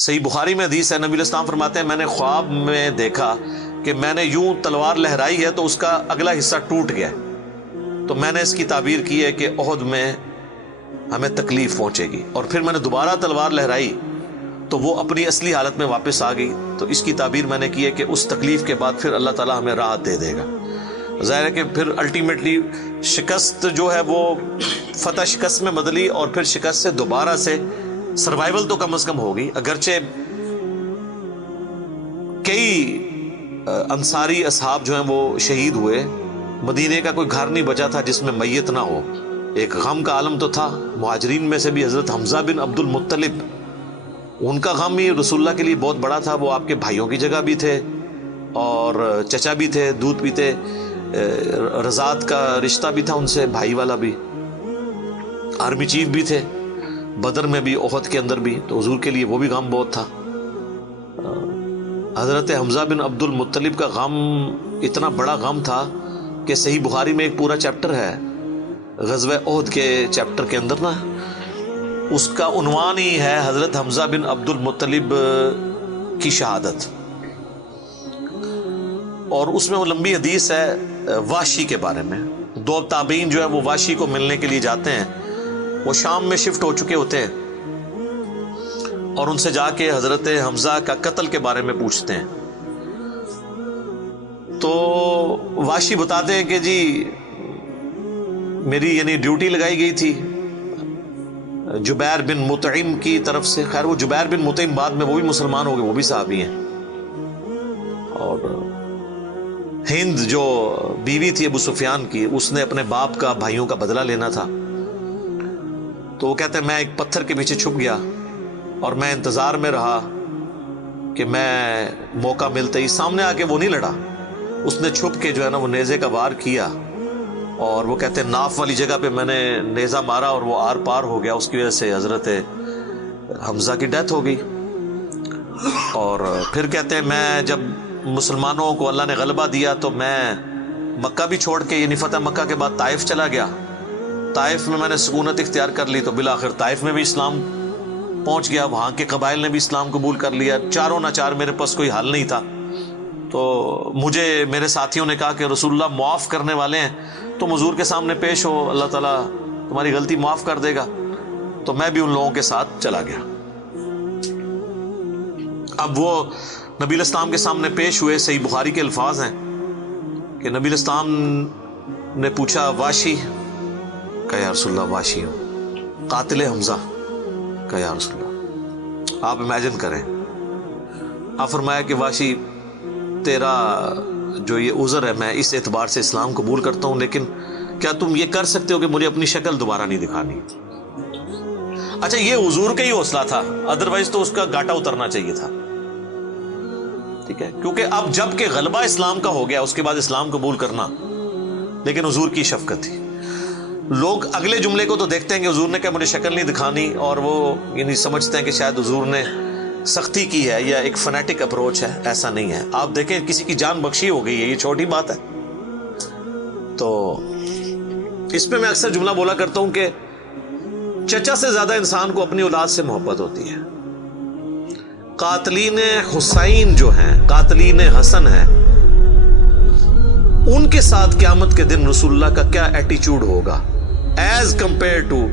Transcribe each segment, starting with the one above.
صحیح بخاری میں حدیث ہے، نبی علیہ السلام فرماتے ہیں میں نے خواب میں دیکھا کہ میں نے یوں تلوار لہرائی ہے تو اس کا اگلا حصہ ٹوٹ گیا، تو میں نے اس کی تعبیر کی ہے کہ احد میں ہمیں تکلیف پہنچے گی، اور پھر میں نے دوبارہ تلوار لہرائی تو وہ اپنی اصلی حالت میں واپس آ گئی، تو اس کی تعبیر میں نے کی ہے کہ اس تکلیف کے بعد پھر اللہ تعالیٰ ہمیں راحت دے دے گا۔ ظاہر ہے کہ پھر الٹیمیٹلی شکست جو ہے وہ فتح شکست میں بدلی، اور پھر شکست سے دوبارہ سے سروائیول تو کم از کم ہوگی، اگرچہ کئی انصاری اصحاب جو ہیں وہ شہید ہوئے، مدینے کا کوئی گھر نہیں بچا تھا جس میں میت نہ ہو، ایک غم کا عالم تو تھا۔ مہاجرین میں سے بھی حضرت حمزہ بن عبد المطلب، ان کا غم ہی رسول اللہ کے لیے بہت بڑا تھا، وہ آپ کے بھائیوں کی جگہ بھی تھے اور چچا بھی تھے، دودھ بھی تھے، رضاعت کا رشتہ بھی تھا ان سے، بھائی والا بھی، آرمی چیف بھی تھے، بدر میں بھی احد کے اندر بھی، تو حضور کے لیے وہ بھی غم بہت تھا۔ حضرت حمزہ بن عبد المطلب کا غم اتنا بڑا غم تھا کہ صحیح بخاری میں ایک پورا چیپٹر ہے غزوہ احد کے چیپٹر کے اندر نا، اس کا عنوان ہی ہے حضرت حمزہ بن عبد المطلب کی شہادت، اور اس میں وہ لمبی حدیث ہے وحشی کے بارے میں۔ دو تابعین جو ہے وہ وحشی کو ملنے کے لیے جاتے ہیں، وہ شام میں شفٹ ہو چکے ہوتے ہیں، اور ان سے جا کے حضرت حمزہ کا قتل کے بارے میں پوچھتے ہیں، تو وحشی بتاتے ہیں کہ جی میری یعنی ڈیوٹی لگائی گئی تھی جبیر بن مطعم کی طرف سے۔ خیر وہ جبیر بن مطعم بعد میں وہ بھی مسلمان ہو گئے، وہ بھی صحابی ہیں، اور ہند جو بیوی تھی ابو سفیان کی، اس نے اپنے باپ کا بھائیوں کا بدلہ لینا تھا، تو وہ کہتے ہیں میں ایک پتھر کے پیچھے چھپ گیا اور میں انتظار میں رہا کہ میں موقع ملتے ہی، سامنے آ کے وہ نہیں لڑا، اس نے چھپ کے جو ہے نا وہ نیزے کا وار کیا، اور وہ کہتے ہیں ناف والی جگہ پہ میں نے نیزہ مارا اور وہ آر پار ہو گیا، اس کی وجہ سے حضرت حمزہ کی ڈیتھ ہو گئی۔ اور پھر کہتے ہیں میں جب مسلمانوں کو اللہ نے غلبہ دیا تو میں مکہ بھی چھوڑ کے، یعنی فتح مکہ کے بعد طائف چلا گیا، طائف میں نے سکونت اختیار کر لی، تو بالآخر طائف میں بھی اسلام پہنچ گیا، وہاں کے قبائل نے بھی اسلام قبول کر لیا، چاروں ناچار میرے پاس کوئی حل نہیں تھا، تو مجھے میرے ساتھیوں نے کہا کہ رسول اللہ معاف کرنے والے ہیں، تم حضور کے سامنے پیش ہو، اللہ تعالیٰ تمہاری غلطی معاف کر دے گا، تو میں بھی ان لوگوں کے ساتھ چلا گیا۔ اب وہ نبی علیہ السلام کے سامنے پیش ہوئے، صحیح بخاری کے الفاظ ہیں کہ نبی علیہ السلام نے پوچھا واشی کا یا رسول اللہ، واشی ہوں، قاتل حمزہ کا یا رسول اللہ۔ آپ امیجن کریں، آپ فرمایا کہ واشی تیرا جو یہ عذر ہے میں اس اعتبار سے اسلام قبول کرتا ہوں، لیکن کیا تم یہ کر سکتے ہو کہ مجھے اپنی شکل دوبارہ نہیں دکھانی؟ اچھا یہ حضور کا ہی حوصلہ تھا، ادروائز تو اس کا گاٹا اترنا چاہیے تھا، ٹھیک ہے، کیونکہ اب جب کہ غلبہ اسلام کا ہو گیا اس کے بعد اسلام قبول کرنا، لیکن حضور کی شفقت تھی۔ لوگ اگلے جملے کو تو دیکھتے ہیں کہ حضور نے کہا مجھے شکل نہیں دکھانی، اور وہ یعنی سمجھتے ہیں کہ شاید حضور نے سختی کی ہے یا ایک فنیٹک اپروچ ہے، ایسا نہیں ہے۔ آپ دیکھیں کسی کی جان بخشی ہو گئی ہے، یہ چھوٹی بات ہے۔ تو اس پہ میں اکثر جملہ بولا کرتا ہوں کہ چچا سے زیادہ انسان کو اپنی اولاد سے محبت ہوتی ہے۔ قاتلین حسین جو ہیں، قاتلین حسن ہیں، ان کے ساتھ قیامت کے دن رسول اللہ کا کیا ایٹیچیوڈ ہوگا ایز کمپیئر ٹو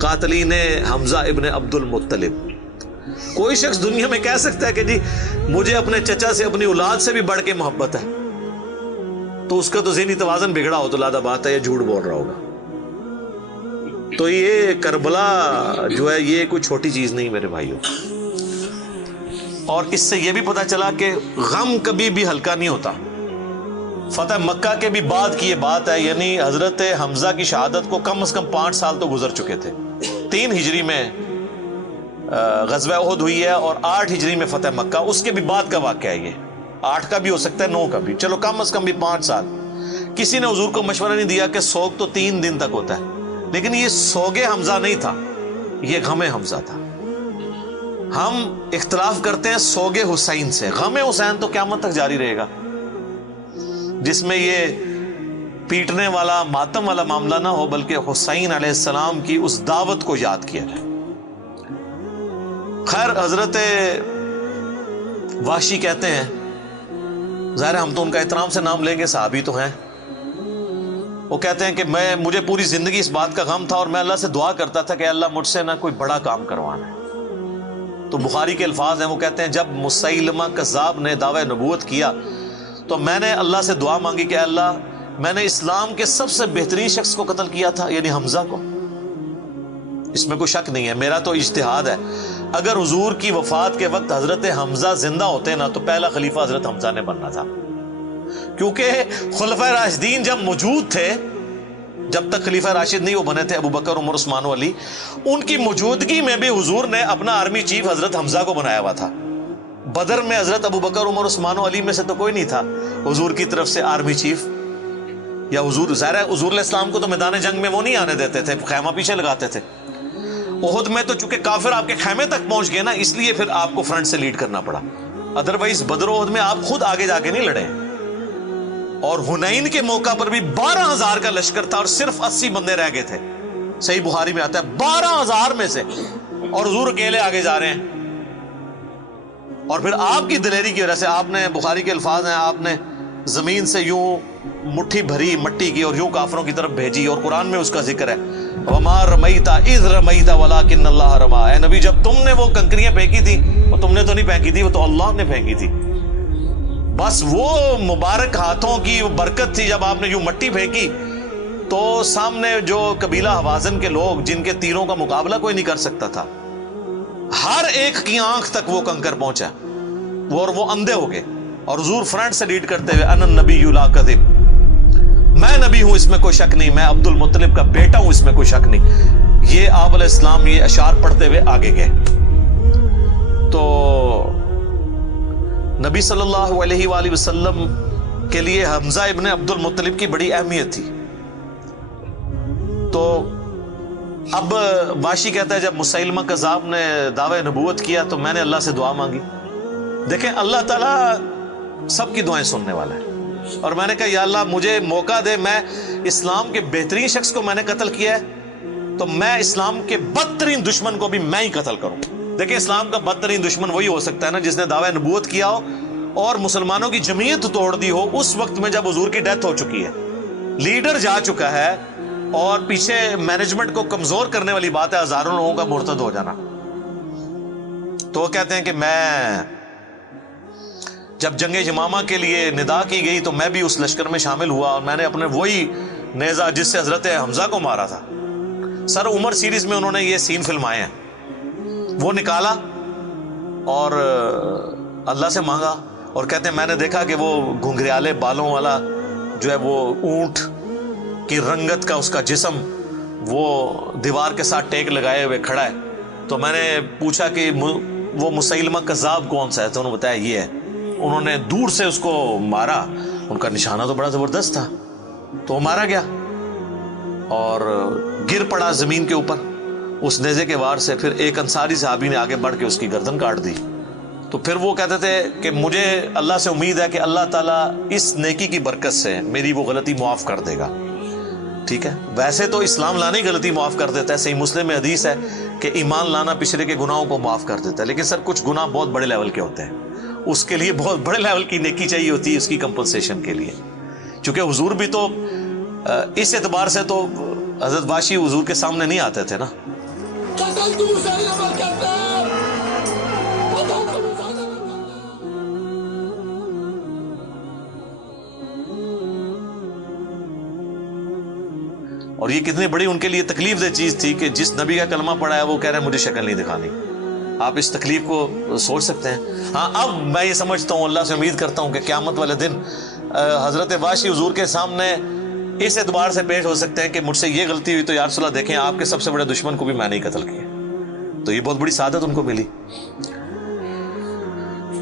قاتلین حمزہ ابن عبد المطلب۔ کوئی شخص دنیا میں کہہ سکتا ہے کہ جی مجھے اپنے چچا سے اپنی اولاد سے بھی بڑھ کے محبت ہے، تو اس کا تو ذہنی توازن بگڑا ہو تو لادہ بات ہے، یہ جھوٹ بول رہا ہوگا۔ تو یہ کربلا جو ہے یہ کوئی چھوٹی چیز نہیں میرے بھائیوں، اور اس سے یہ بھی پتا چلا کہ غم کبھی بھی ہلکا نہیں ہوتا۔ فتح مکہ کے بھی بعد کی یہ بات ہے، یعنی حضرت حمزہ کی شہادت کو کم از کم 5 سال تو گزر چکے تھے۔ 3 ہجری میں غزوہ احد ہوئی ہے اور 8 ہجری میں فتح مکہ، اس کے بھی بعد کا واقعہ ہے، یہ 8 کا بھی ہو سکتا ہے 9 کا بھی، چلو کم از کم بھی 5 سال۔ کسی نے حضور کو مشورہ نہیں دیا کہ سوگ تو 3 دن تک ہوتا ہے، لیکن یہ سوگ حمزہ نہیں تھا، یہ غم حمزہ تھا۔ ہم اختلاف کرتے ہیں سوگ حسین سے، غم حسین تو قیامت تک جاری رہے گا، جس میں یہ پیٹنے والا ماتم والا معاملہ نہ ہو، بلکہ حسین علیہ السلام کی اس دعوت کو یاد کیا جائے۔ خیر حضرت وحشی کہتے ہیں، ظاہر ہم تو ان کا احترام سے نام لیں گے، صحابی تو ہیں، وہ کہتے ہیں کہ مجھے پوری زندگی اس بات کا غم تھا اور میں اللہ سے دعا کرتا تھا کہ اللہ مجھ سے نہ کوئی بڑا کام کروانا ہے۔ تو بخاری کے الفاظ ہیں، وہ کہتے ہیں جب مسیلمہ کذاب نے دعوی نبوت کیا تو میں نے اللہ سے دعا مانگی کہ اللہ میں نے اسلام کے سب سے بہترین شخص کو قتل کیا تھا، یعنی حمزہ کو، اس میں کوئی شک نہیں ہے، میرا تو اجتہاد ہے، اگر حضور کی وفات کے وقت حضرت حمزہ زندہ ہوتے نا تو پہلا خلیفہ حضرت حمزہ نے بننا تھا، کیونکہ خلفائے راشدین جب موجود تھے، جب تک خلیفہ راشد نہیں وہ بنے تھے ابو بکر، عمر، عثمان و علی، ان کی موجودگی میں بھی حضور نے اپنا آرمی چیف حضرت حمزہ کو بنایا ہوا تھا۔ بدر میں حضرت ابو بکر، عمر، عثمان و علی میں سے تو کوئی نہیں تھا حضور کی طرف سے آرمی چیف، یا حضور ظاہر ہے حضور علیہ السلام کو تو میدان جنگ میں وہ نہیں آنے دیتے تھے، خیمہ پیچھے لگاتے تھے۔ احد میں تو چونکہ کافر آپ کے خیمے تک پہنچ گئے نا، اس لیے پھر آپ کو فرنٹ سے لیڈ کرنا پڑا، ادروائز بدر و احد میں آپ خود آگے جا کے نہیں لڑے۔ اور حنین کے موقع پر بھی 12,000 کا لشکر تھا اور صرف 80 بندے رہ گئے تھے، صحیح بخاری میں آتا ہے 12,000 میں سے، اور حضور اکیلے آگے جا رہے ہیں۔ اور پھر آپ کی دلیری کی وجہ سے آپ نے، بخاری کے الفاظ ہیں، آپ نے زمین سے یوں مٹھی بھری مٹی کی اور یوں کافروں کی طرف بھیجی، اور قرآن میں اس کا ذکر ہے وَمَا رَمَيْتَ إِذْ رَمَيْتَ وَلَكِنَّ اللَّهَ رَمَىٰ، اے نبی جب تم نے وہ کنکریاں پھینکی تھی وہ تم نے تو نہیں پھینکی تھی، وہ تو اللہ نے پھینکی تھی، بس وہ مبارک ہاتھوں کی برکت تھی۔ جب آپ نے یوں مٹی پھینکی تو سامنے جو قبیلہ حوازن کے لوگ جن کے تیروں کا مقابلہ کوئی نہیں کر سکتا تھا، ہر ایک کی آنکھ تک وہ کنکر پہنچا، وہ اندھے ہو گئے، اور حضور فرنٹ سے لیڈ کرتے ہوئے انا النبی لا کذب، میں نبی ہوں اس میں کوئی شک نہیں، میں عبد المطلب کا بیٹا ہوں اس میں کوئی شک نہیں، یہ آپ علیہ السلام یہ اشعار پڑھتے ہوئے آگے گئے۔ تو نبی صلی اللہ علیہ وآلہ وسلم کے لیے حمزہ ابن عبد المطلب کی بڑی اہمیت تھی۔ تو اب واشی کہتا ہے جب مسیلمہ کذاب نے دعوی نبوت کیا تو میں نے اللہ سے دعا مانگی۔ دیکھیں اللہ تعالیٰ سب کی دعائیں سننے والا ہے، اور میں نے کہا یا اللہ مجھے موقع دے، میں اسلام کے بہترین شخص کو میں نے قتل کیا ہے تو میں اسلام کے بدترین دشمن کو بھی میں ہی قتل کروں۔ دیکھیں اسلام کا بدترین دشمن وہی ہو سکتا ہے نا جس نے دعوی نبوت کیا ہو اور مسلمانوں کی جمعیت توڑ دی ہو اس وقت میں جب حضور کی ڈیتھ ہو چکی ہے، لیڈر جا چکا ہے، اور پیچھے مینجمنٹ کو کمزور کرنے والی بات ہے ہزاروں لوگوں کا مرتد ہو جانا۔ تو وہ کہتے ہیں کہ میں جب جنگ یمامہ کے لیے ندا کی گئی تو میں بھی اس لشکر میں شامل ہوا، اور میں نے اپنے وہی نیزہ جس سے حضرت حمزہ کو مارا تھا، سر عمر سیریز میں انہوں نے یہ سین فلمائے ہیں، وہ نکالا اور اللہ سے مانگا، اور کہتے ہیں میں نے دیکھا کہ وہ گھنگریالے بالوں والا جو ہے وہ اونٹ کی رنگت کا اس کا جسم وہ دیوار کے ساتھ ٹیک لگائے ہوئے کھڑا ہے۔ تو میں نے پوچھا کہ وہ مسیلمہ کذاب کون سا ہے، تو انہوں نے بتایا یہ ہے۔ انہوں نے دور سے اس کو مارا، ان کا نشانہ تو بڑا زبردست تھا، تو وہ مارا گیا اور گر پڑا زمین کے اوپر اس نیزے کے وار سے۔ پھر ایک انصاری صحابی نے آگے بڑھ کے اس کی گردن کاٹ دی۔ تو پھر وہ کہتے تھے کہ مجھے اللہ سے امید ہے کہ اللہ تعالیٰ اس نیکی کی برکت سے میری وہ غلطی معاف کر دے گا۔ ٹھیک ہے، ویسے تو اسلام لانا ہی غلطی معاف کر دیتا ہے، صحیح مسلم میں حدیث ہے کہ ایمان لانا پچھلے کے گناہوں کو معاف کر دیتا ہے، لیکن سر کچھ گناہ بہت بڑے لیول کے ہوتے ہیں، اس کے لیے بہت بڑے لیول کی نیکی چاہیے ہوتی ہے اس کی کمپنسیشن کے لیے، چونکہ حضور بھی تو اس اعتبار سے تو حضرت واشی حضور کے سامنے نہیں آتے تھے نا۔ اور یہ کتنی بڑی ان کے لیے تکلیف دہ چیز تھی کہ جس نبی کا کلمہ پڑھا ہے وہ کہہ رہے ہیں مجھے شکل نہیں دکھانی۔ آپ اس تکلیف کو سوچ سکتے ہیں۔ ہاں اب میں یہ سمجھتا ہوں، اللہ سے امید کرتا ہوں کہ قیامت والے دن حضرت واشی حضور کے سامنے اس اعتبار سے پیش ہو سکتے ہیں کہ مجھ سے یہ غلطی ہوئی تو یا رسول اللہ دیکھیں آپ کے سب سے بڑے دشمن کو بھی میں نہیں قتل کیا، تو یہ بہت بڑی سعادت ان کو ملی۔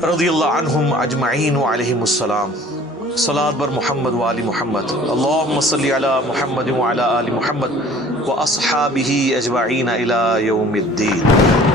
رضی اللہ عنہم اجمعین وعلیہم السلام۔ صلاۃ بر محمد وآل محمد، اللہم صلی علی محمد وعلی آل محمد واصحابہ اجمعین الی یوم الدین۔